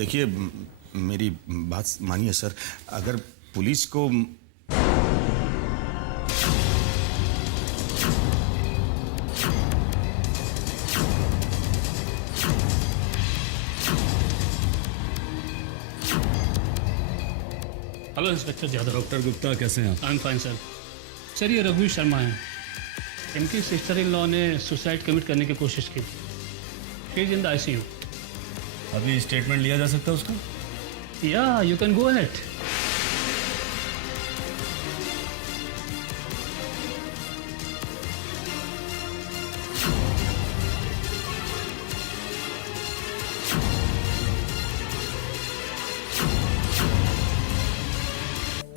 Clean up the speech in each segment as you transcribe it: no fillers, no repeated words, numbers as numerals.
देखिए मेरी बात मानिए सर, अगर पुलिस को hello inspector Yadav. Doctor Gupta कैसे हैं आप? I am fine sir. Sir ये रघु शर्मा हैं। इनकी सिस्टर इन लॉ ने सुसाइड कमिट करने की कोशिश की थी। She is in the ICU. अभी स्टेटमेंट लिया जा सकता है उसका? या you can go on it.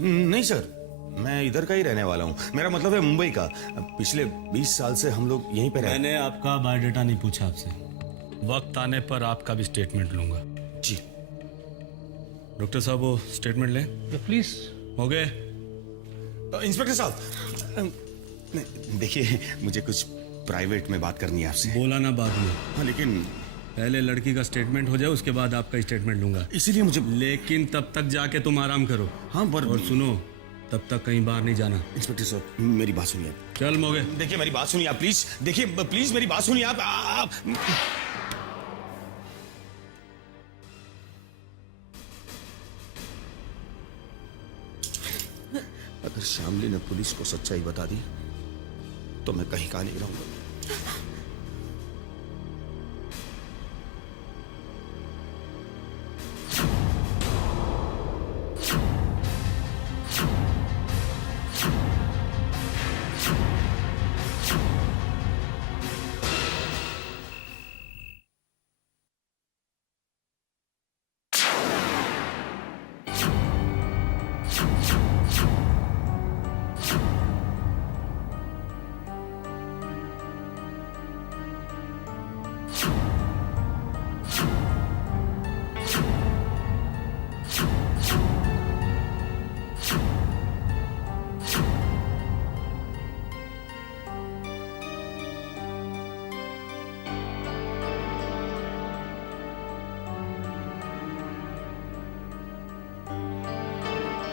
नहीं सर, मैं इधर का ही रहने वाला हूँ। मेरा मतलब है मुंबई का। पिछले 20 साल से हम लोग यहीं पे रहते। मैंने आपका बायोडाटा नहीं पूछा आपसे। वक्त आने पर आपका भी स्टेटमेंट लूंगा। जी डॉक्टर साहब वो स्टेटमेंट लें। प्लीज। हो गए? इंस्पेक्टर साहब देखिए, मुझे कुछ प्राइवेट में बात करनी है आपसे। बोला ना बाद में। हाँ लेकिन पहले लड़की का स्टेटमेंट हो जाए, उसके बाद आपका स्टेटमेंट लूंगा। इसीलिए मुझे। लेकिन तब तक जाके तुम आराम करो। हाँ पर और सुनो, तब तक कहीं बाहर नहीं जाना। इंस्पेक्टर साहब मेरी बात सुनिए। चल मोगे। देखिए मेरी बात सुनिए आप प्लीज। देखिए प्लीज मेरी बात सुनिए आप। अगर श्यामली ने पुलिस को सच्चाई बता दी तो मैं कहीं का नहीं रहूंगा।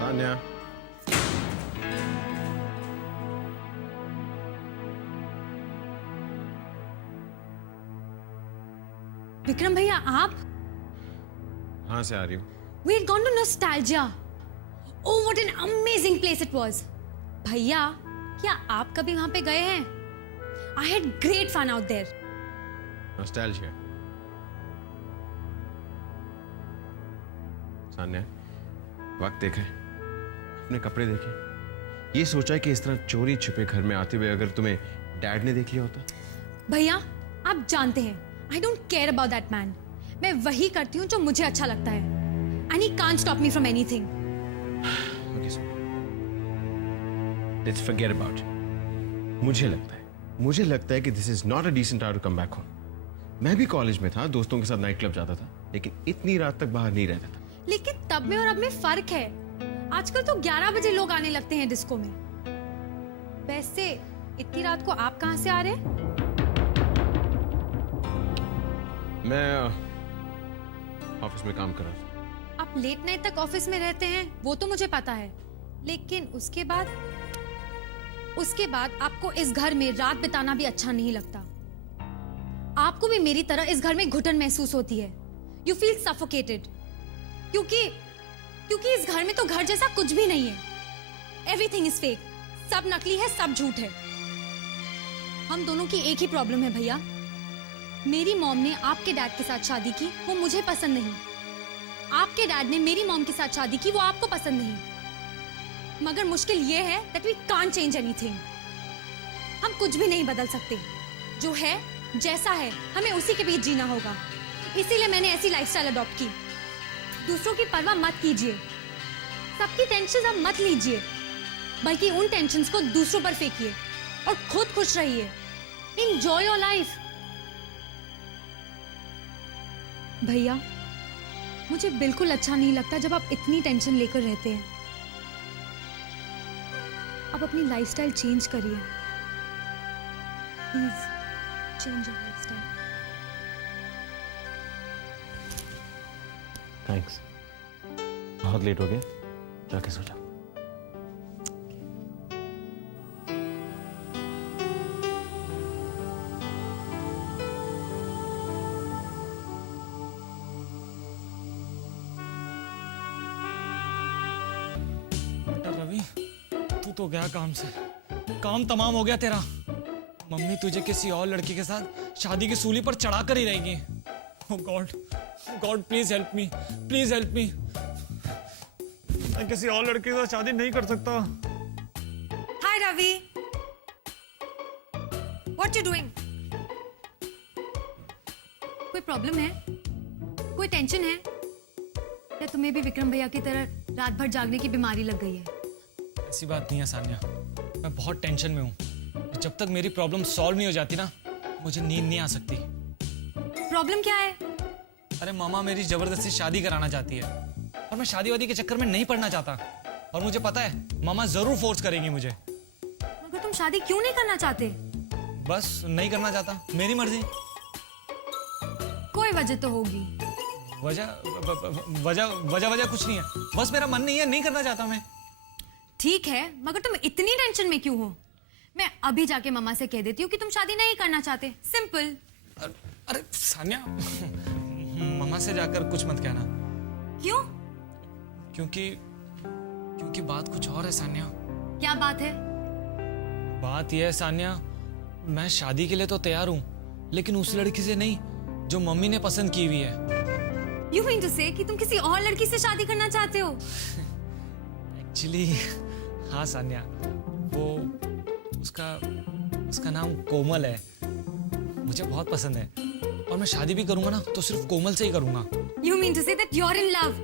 तान्या, विक्रम भैया आप? कहाँ से आ रही हो? We had gone to nostalgia. Oh, what an amazing place it was. भैया, क्या आप कभी वहां पे गए हैं? I had great fun out there. Nostalgia. Tanya, वक्त देखा है, अपने कपड़े देखे, ये सोचा है कि इस तरह चोरी छिपे घर में आते हुए अगर तुम्हें डैड ने देख लिया होता। भैया, आप जानते हैं, I don't care about that man. मैं वही करती हूँ जो मुझे अच्छा लगता है. And he can't stop me from anything. Okay, so let's forget about it. मुझे लगता है कि this is not a decent hour to come back home. मैं भी कॉलेज में था, दोस्तों के साथ नाइट क्लब जाता था, लेकिन इतनी रात तक बाहर नहीं रहता था। लेकिन तब में और अब में फर्क है. आजकल तो 11 बजे लोग आने लगते हैं डिस्को में. वैसे इतनी रात को आप कहां से आ रहे हैं? मैं ऑफिस में काम कर रहा था। आप लेट नाइट तक ऑफिस में रहते हैं, वो तो मुझे पता है, लेकिन उसके बाद आपको इस घर में रात बिताना भी अच्छा नहीं लगता. आपको भी मेरी तरह इस घर में घुटन महसूस होती है. You feel suffocated. क्योंकि इस घर में तो घर जैसा कुछ भी नहीं है. Everything is fake. सब नकली है, सब झूठ है. हम दोनों की एक ही प्रॉब्लम है भैया. मेरी मॉम ने आपके डैड के साथ शादी की, वो मुझे पसंद नहीं. आपके डैड ने मेरी मॉम के साथ शादी की, वो आपको पसंद नहीं. मगर मुश्किल ये है that we can't change anything. हम कुछ भी नहीं बदल सकते. जो है जैसा है, हमें उसी के बीच जीना होगा. इसीलिए मैंने ऐसी लाइफस्टाइल अडॉप्ट की. दूसरों की परवाह मत कीजिए, सबकी टेंशन अब मत लीजिए, बल्कि उन टेंशन को दूसरों पर फेंकिए और खुद खुश रहिए. Enjoy your life. भैया, मुझे बिल्कुल अच्छा नहीं लगता जब आप इतनी टेंशन लेकर रहते हैं. आप अपनी लाइफस्टाइल चेंज करिए. Please change your lifestyle. Thanks. बहुत लेट हो गया, जाके सो जा। रवि, तू तो गया काम से, काम तमाम हो गया तेरा। मम्मी तुझे किसी और लड़की के साथ शादी की सूली पर चढ़ा कर ही रहेगी। Oh God, God please help me, please help me. मैं किसी और लड़के के साथ शादी नहीं कर सकता। हाय रवि, व्हाट यू डूइंग? कोई प्रॉब्लम है? कोई टेंशन है? या तुम्हें भी विक्रम भैया की तरह रात भर जागने की बीमारी लग गई है? ऐसी बात नहीं है सान्या, मैं बहुत टेंशन में हूँ। जब तक मेरी प्रॉब्लम सॉल्व नहीं हो जाती ना, मुझे नींद नहीं आ सकती। प्रॉब्लम क्या है? अरे मामा मेरी जबरदस्ती शादी कराना चाहती है और मैं शादी वादी के चक्कर में नहीं पड़ना चाहता। और मुझे पता है मामा जरूर फोर्स करेंगी मुझे। मगर तुम शादी क्यों नहीं करना चाहते? बस नहीं करना चाहता, मेरी मर्जी। कोई वजह तो होगी। वजह वजह वजह वजह कुछ नहीं है, बस मेरा मन नहीं है, नहीं करना चाहता मैं। ठीक है, मगर तुम इतनी टेंशन में क्यों हो? मैं अभी जाके मम्मा से कह देती हूँ कि तुम शादी नहीं करना चाहते। सिंपल। अरे सान्या, मम्मा से जाकर कुछ मत कहना। क्यों? क्योंकि बात कुछ और है सान्या। क्या बात है? बात यह है सान्या, मैं शादी के लिए तो तैयार हूँ, लेकिन उस लड़की से नहीं जो मम्मी ने पसंद की हुई है। You mean to say कि तुम किसी और लड़की से शादी करना चाहते हो? एक्चुअली हाँ सान्या, वो उसका नाम कोमल है, मुझे बहुत पसंद है और मैं शादी भी करूंगा ना तो सिर्फ कोमल से ही करूंगा। You mean to say that you're in love?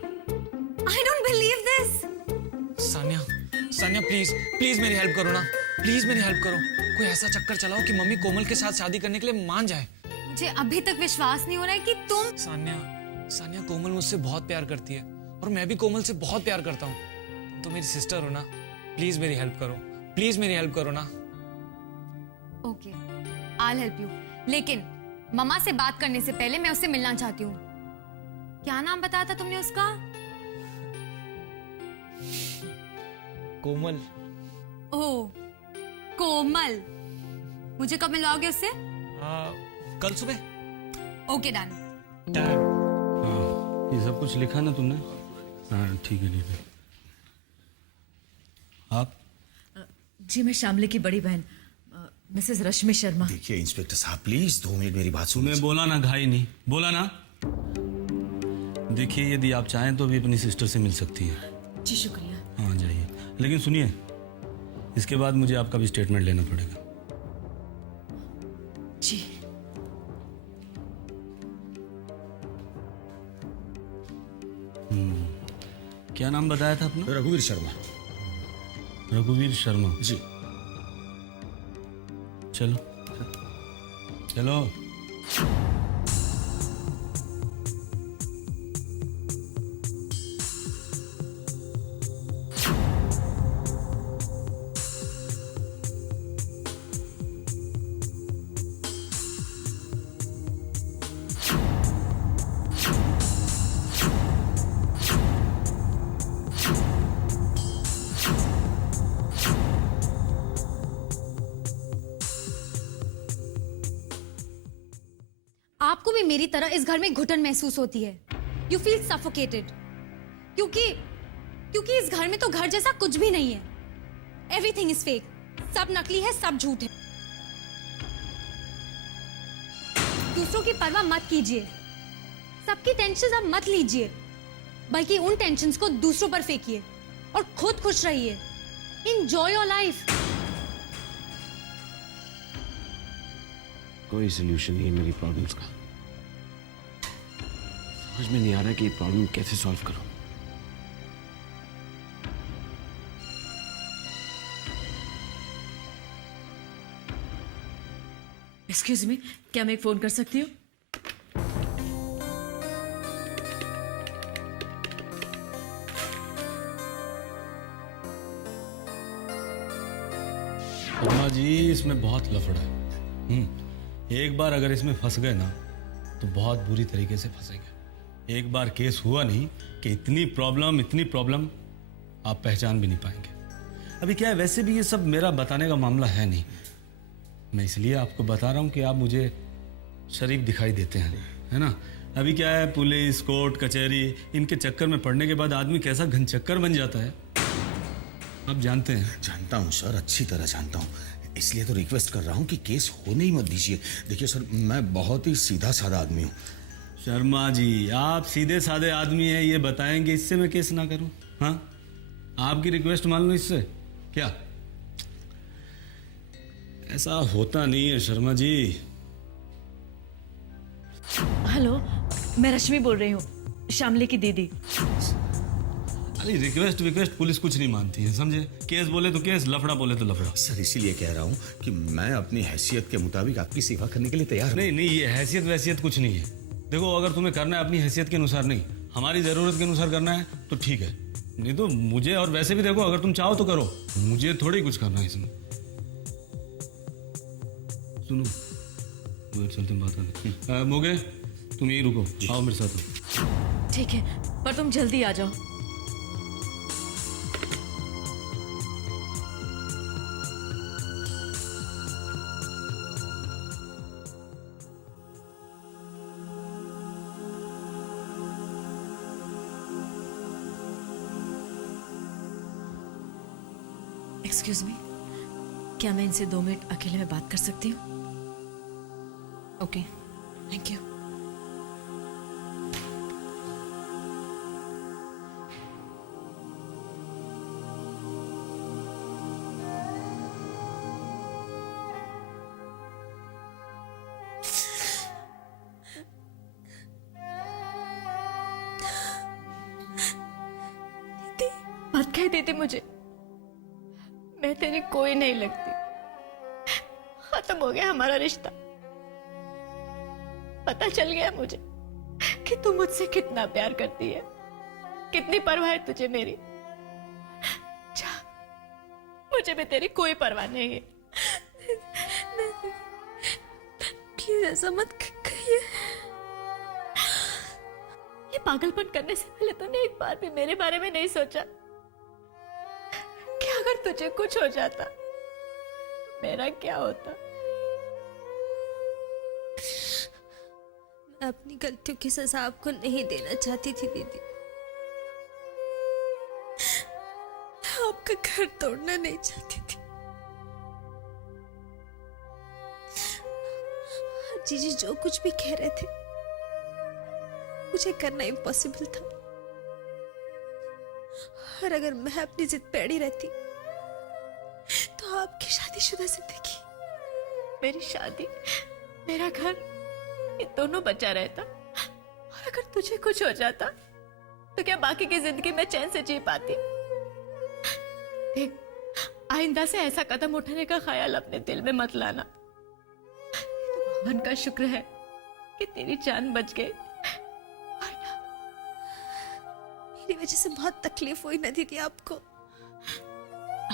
I don't believe this. Sanya please please मेरी हेल्प करो ना, प्लीज मेरी हेल्प करो। कोई ऐसा चक्कर चलाओ कि मम्मी कोमल के साथ शादी करने के लिए मान जाए। मुझे अभी तक विश्वास नहीं हो रहा है कि तुम। सान्या कोमल मुझसे बहुत प्यार करती है और मैं भी कोमल से बहुत प्यार करता हूँ। तुम तो मेरी सिस्टर हो ना, प्लीज मेरी हेल्प करो, प्लीज मेरी हेल्प करो ना। Okay, I'll help you. लेकिन मम्मा से बात करने से पहले मैं उससे मिलना चाहती हूँ। क्या नाम बताया था तुमने उसका? कोमल। ओह, कोमल। मुझे कब मिलवाओगे उससे? कल सुबह। Okay, done. हाँ, ये सब कुछ लिखा ना तुमने? हाँ ठीक है, ठीक है। आप? जी मैं शामली की बड़ी बहन मिसेस रश्मि शर्मा। देखिए इंस्पेक्टर साहब, प्लीज 2 मिनट मेरी बात सुनिए। तुम्हें बोला ना, घाई नहीं बोला ना। देखिए यदि आप चाहें तो भी अपनी सिस्टर से मिल सकती हैं। जी शुक्रिया। हाँ जाइए, लेकिन सुनिए, इसके बाद मुझे आपका भी स्टेटमेंट लेना पड़ेगा। जी क्या नाम बताया था अपना? रघुवीर शर्मा। रघुवीर शर्मा जी। चलो चलो। आपको भी मेरी तरह इस घर में घुटन महसूस होती है। यू फील सफोकेटेड क्योंकि इस घर में तो घर जैसा कुछ भी नहीं है। एवरीथिंग इज फेक, सब नकली है, सब झूठ है। दूसरों की परवाह मत कीजिए, सबकी टेंशन अब मत लीजिए, बल्कि उन टेंशन्स को दूसरों पर फेंकिए और खुद खुश रहिए। Enjoy your life. कोई सोल्यूशन नहीं है मेरी प्रॉब्लम्स का। समझ में नहीं आ रहा कि ये प्रॉब्लम कैसे सॉल्व करूं। एक्सक्यूज मी, क्या मैं एक फोन कर सकती हूँ? पद्मा जी, इसमें बहुत लफड़ा है। एक बार अगर इसमें फंस गए ना तो बहुत बुरी तरीके से फंसेंगे। एक बार केस हुआ नहीं कि इतनी प्रॉब्लम आप पहचान भी नहीं पाएंगे। अभी क्या है, वैसे भी ये सब मेरा बताने का मामला है नहीं। मैं इसलिए आपको बता रहा हूँ कि आप मुझे शरीफ दिखाई देते हैं, है ना। अभी क्या है, पुलिस, कोर्ट, कचहरी, इनके चक्कर में पड़ने के बाद आदमी कैसा घनचक्कर बन जाता है, आप जानते हैं। जानता हूँ सर, अच्छी तरह जानता हूँ। इसलिए तो रिक्वेस्ट कर रहा हूँ कि केस होने ही मत दीजिए। देखिए सर, मैं बहुत ही सीधा साधा आदमी हूँ। शर्मा जी, आप सीधे साधे आदमी हैं, ये बताएंगे इससे मैं केस ना करूं? हाँ, आपकी रिक्वेस्ट मान लो इससे क्या? ऐसा होता नहीं है शर्मा जी। हेलो, मैं रश्मि बोल रही हूँ, श्यामली की दीदी। अरे रिक्वेस्ट पुलिस कुछ नहीं मानती है, समझे। केस बोले तो केस, लफड़ा बोले तो लफड़ा। सर इसीलिए कह रहा हूँ कि मैं अपनी हैसियत के मुताबिक आपकी सेवा करने के लिए तैयार हूँ। नहीं, ये हैसियत वैसियत कुछ नहीं है। देखो, अगर तुम्हें करना है अपनी हैसियत के अनुसार, नहीं हमारी जरूरत के अनुसार करना है तो ठीक है, नहीं तो मुझे, और वैसे भी देखो, अगर तुम चाहो तो करो, मुझे थोड़ी कुछ करना है इसमें। सुनो, चलते हैं बात करने। मोगे, तुम यहीं रुको, आओ मेरे साथ। ठीक है, पर तुम जल्दी आ जाओ। एक्सक्यूज मी, क्या मैं इनसे 2 मिनट अकेले में बात कर सकती हूँ? Okay, thank you. मत कह देती मुझे, मैं तेरी कोई नहीं लगती। खत्म हो गया हमारा रिश्ता। पता चल गया मुझे कि तू मुझसे कितना प्यार करती है, कितनी परवाह है तुझे मेरी। जा, मुझे भी तेरी कोई परवाह नहीं है। प्लीज ऐसा मत कहिए। ये पागलपन करने से पहले तूने एक बार भी मेरे बारे में नहीं सोचा कि अगर तुझे कुछ हो जाता मेरा क्या होता। मैं अपनी गलतियों की सजा आपको नहीं देना चाहती थी दीदी। मैं आपका घर तोड़ना नहीं चाहती थी। जीजी जो कुछ भी कह रहे थे मुझे करना इम्पॉसिबल था, और अगर मैं अपनी जिद पे अड़ी रहती तो आपकी शादीशुदा जिंदगी, मेरी शादी, मेरा घर, ये दोनों बचा रहता। और अगर तुझे कुछ हो जाता तो क्या बाकी की जिंदगी में चैन से जी पाती? देख, आइंदा से ऐसा कदम उठाने का ख्याल अपने दिल में मत लाना। तो भगवान का शुक्र है कि तेरी जान बच गई। मेरी वजह से बहुत तकलीफ हुई ना दीदी आपको।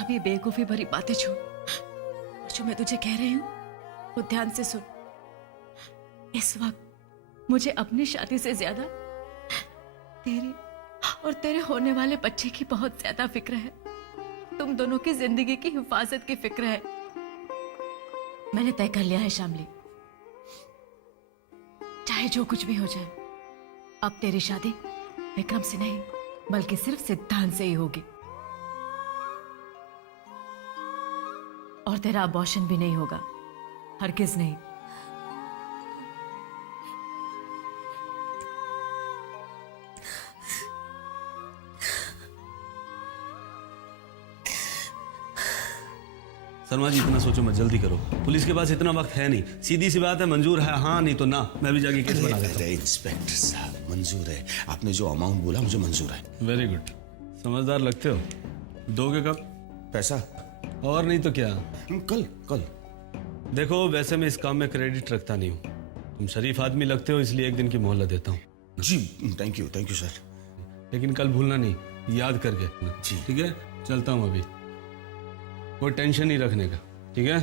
अब ये बेवकूफी भरी बातें छोड़, जो मैं तुझे कह रही हूँ वो ध्यान से सुन। इस वक्त मुझे अपनी शादी से ज्यादा तेरी और तेरे होने वाले बच्चे की बहुत ज्यादा फिक्र है। तुम दोनों की जिंदगी की हिफाजत की फिक्र है। मैंने तय कर लिया है शामली, चाहे जो कुछ भी हो जाए, अब तेरी शादी विक्रम से नहीं बल्कि सिर्फ सिद्धांत से ही होगी। और तेरा अबॉर्शन भी नहीं होगा, हरगिज नहीं। शर्मा जी, इतना सोचो मत, जल्दी करो। पुलिस के पास इतना वक्त है नहीं, सीधी सी बात है, मंजूर है हाँ नहीं तो ना। मैं भी जाके केस बना देता अरे इंस्पेक्टर साहब, मंजूर है। आपने जो अमाउंट बोला मुझे मंजूर है। हूँ। वेरी गुड, समझदार लगते हो। दोगे कब? पैसा और नहीं तो क्या। कल कल। देखो, वैसे मैं इस काम में क्रेडिट रखता नहीं हूँ, तुम शरीफ आदमी लगते हो इसलिए 1 दिन की मोहलत देता हूँ। जी थैंक यू सर। लेकिन कल भूलना नहीं, याद करके जी। ठीक है, चलता हूँ अभी। कोई टेंशन नहीं रखने का, ठीक है।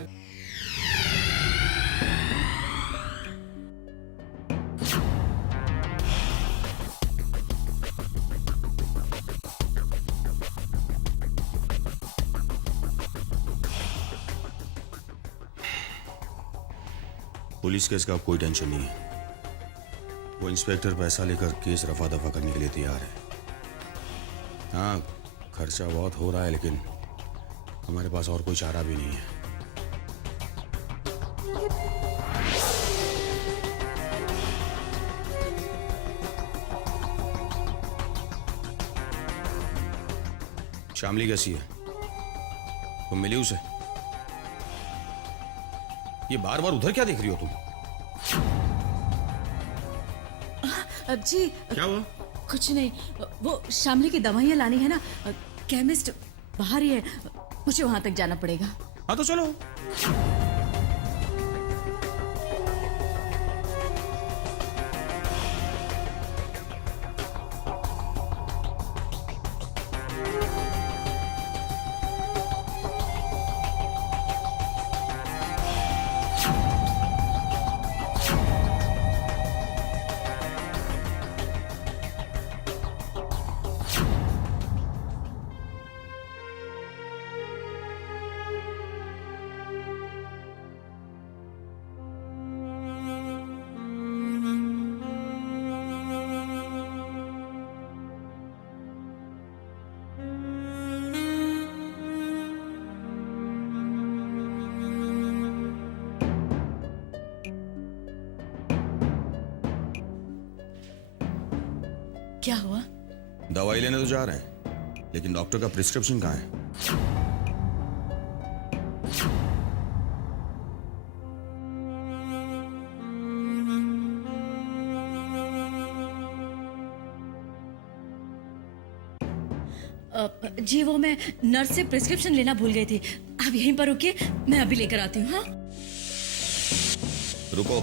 पुलिस केस का कोई टेंशन नहीं है। वो इंस्पेक्टर पैसा लेकर केस रफा दफा करने के लिए तैयार है। हाँ, खर्चा बहुत हो रहा है, लेकिन हमारे पास और कोई चारा भी नहीं है। शामली कैसी है? तुम मिली उसे? ये बार बार उधर क्या देख रही हो तुम? जी क्या हुआ? कुछ नहीं, वो शामली की दवाइयाँ लानी है ना, केमिस्ट बाहर ही है, मुझे वहां तक जाना पड़ेगा। हाँ तो चलो। क्या हुआ? दवाई लेने तो जा रहे हैं, लेकिन डॉक्टर का प्रिस्क्रिप्शन कहाँ है? जी वो मैं नर्स से प्रिस्क्रिप्शन लेना भूल गई थी। आप यहीं पर रुकिए, मैं अभी लेकर आती हूँ। हाँ रुको।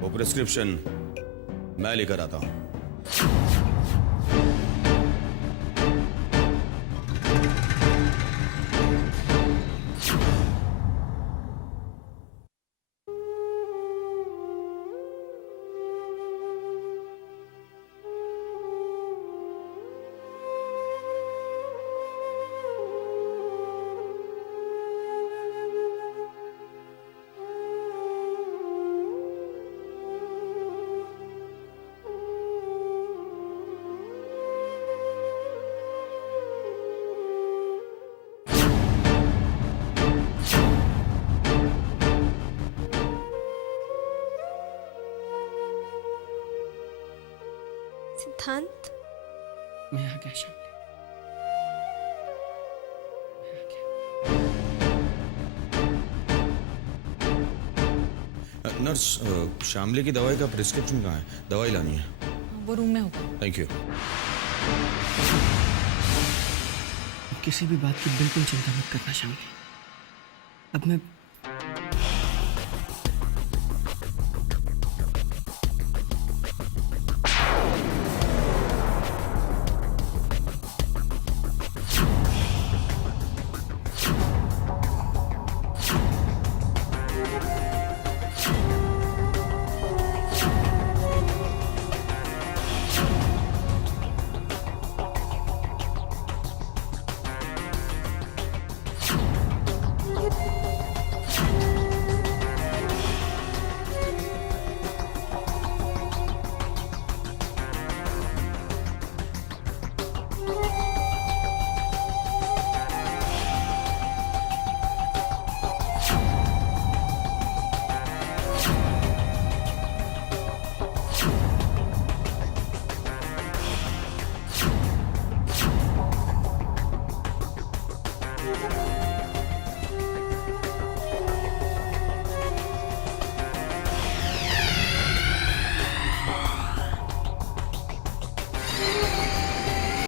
वो प्रिस्क्रिप्शन मैं लेकर आता हूं। सिद्धांत, मैं आ गया शामली। नर्स, शामली की दवाई का प्रिस्क्रिप्शन कहाँ है? दवाई लानी है। वो रूम में होगा। Thank you. किसी भी बात की बिल्कुल चिंता मत करना शामली। अब मैं